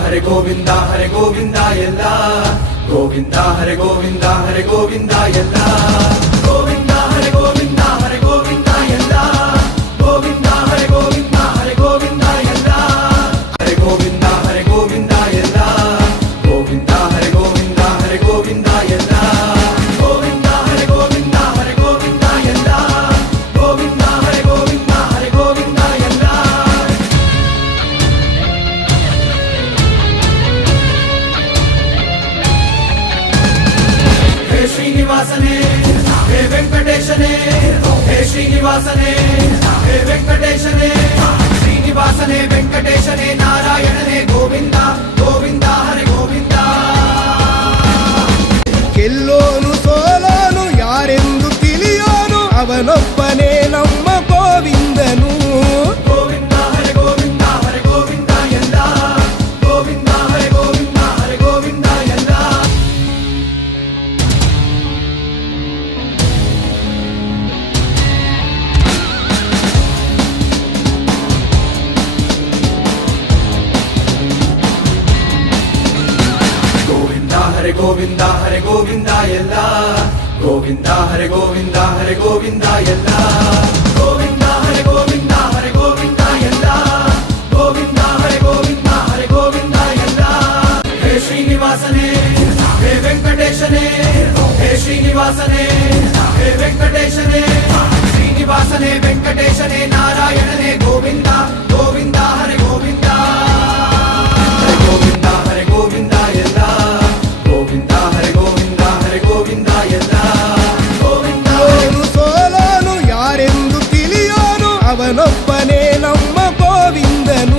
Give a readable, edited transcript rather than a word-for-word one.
ಹರೆ ಗೋವಿಂದ ಹರೆ ಗೋವಿಂದ ಎಲ್ಲ ಗೋವಿಂದ ಹರೆ ಗೋವಿಂದ ಹರೆ ಗೋವಿಂದ ಎಲ್ಲ ಗೋವಿಂದ ಹರೆ ಗೋವಿಂದ ಹರೆ ಗೋವಿಂದ ಎಲ್ಲ ಗೋವಿಂದ ಹರೆ ಗೋವಿಂದ ಹರೆ ಗೋವಿಂದ ಎಲ್ಲ ಹರೆ ಗೋವಿಂದ ಹರೆ ಗೋವಿಂದ ಎಲ್ಲ ಗೋವಿಂದ ಹರೆ ಗೋವಿಂದ ಹರೆ ಗೋವಿಂದ ಎಲ್ಲ ಗೋವಿಂದ ಹರೆ ಗೋವಿಂದ ಹರೆ ಗೋವಿಂದ ಎಲ್ಲ ಗೋವಿಂದ ಹರೆ ಗೋವಿಂದ ಹರೆ ಗೋವಿಂದ ಎಲ್ಲ ಹೇ ಶ್ರೀನಿವಾಸನೇ ಹೇ ವೆಂಕಟೇಶನೇ ಹೇ ಶ್ರೀನಿವಾಸನೇ ಹೇ ವೆಂಕಟೇಶನೇ ಶ್ರೀನಿವಾಸನೇ ವೆಂಕಟೇಶನೇ ನಾರಾಯಣನೇ ಗೋವಿಂದ ಗೋವಿಂದ ಹರೆ ಗೋವಿಂದ ಗೆಲ್ಲೋನು ಸೋಲೋನು ಯಾರೆಂದು ತಿಳಿಯೋನು ಅವನೊಬ್ಬನೇ ನಮ್ಮ ಗೋವಿಂದನು. ಗೋವಿಂದ ಹರೆ ಗೋವಿಂದ ಹರೆ ಗೋವಿಂದ ಎಲ್ಲ ಗೋವಿಂದ ಹರೆ ಗೋವಿಂದ ಹರೆ ಗೋವಿಂದ ಎಲ್ಲ ಗೋವಿಂದ ಹರೆ ಗೋವಿಂದ ಹರೆ ಗೋವಿಂದ ಎಲ್ಲ ಗೋವಿಂದ ಹರೆ ಗೋವಿಂದ ಹರೆ ಗೋವಿಂದ ಎಲ್ಲ ಗೋವಿಂದ ಹರೆ ಗೋವಿಂದ ಹರೆ ಗೋವಿಂದ ಎಲ್ಲ ಗೋವಿಂದ ಹರೆ ಗೋವಿಂದ ಹರೆ ಗೋವಿಂದ ಎಲ್ಲ ಹೇ ಶ್ರೀನಿವಾಸನೇ ಹೇ ವೆಂಕಟೇಶನೇ ಹೇ ಶ್ರೀನಿವಾಸನೇ ಹೇ ವೆಂಕಟೇಶನೇ ಶ್ರೀನಿವಾಸನೇ ವೆಂಕಟೇಶನೇ ನಾರಾಯಣನೇ ಗೋವಿಂದ ಗೋವಿಂದ ಹರೆ ಗೋವಿಂದ ಹರೆ ಗೋವಿಂದ ಹರೆ ಗೋವಿಂದ ಎಲ್ಲ ಗೋವಿಂದ ಹರೆ ಗೋವಿಂದ ಹರೆ ಗೋವಿಂದ ಎಲ್ಲ ಗೋವಿಂದ ಗೆಲ್ಲೋನು ಸೋಲೋನು ಯಾರೆಂದು ತಿಳಿಯೋನು ಅವನೊಬ್ಬನೇ ನಮ್ಮ ಗೋವಿಂದನು.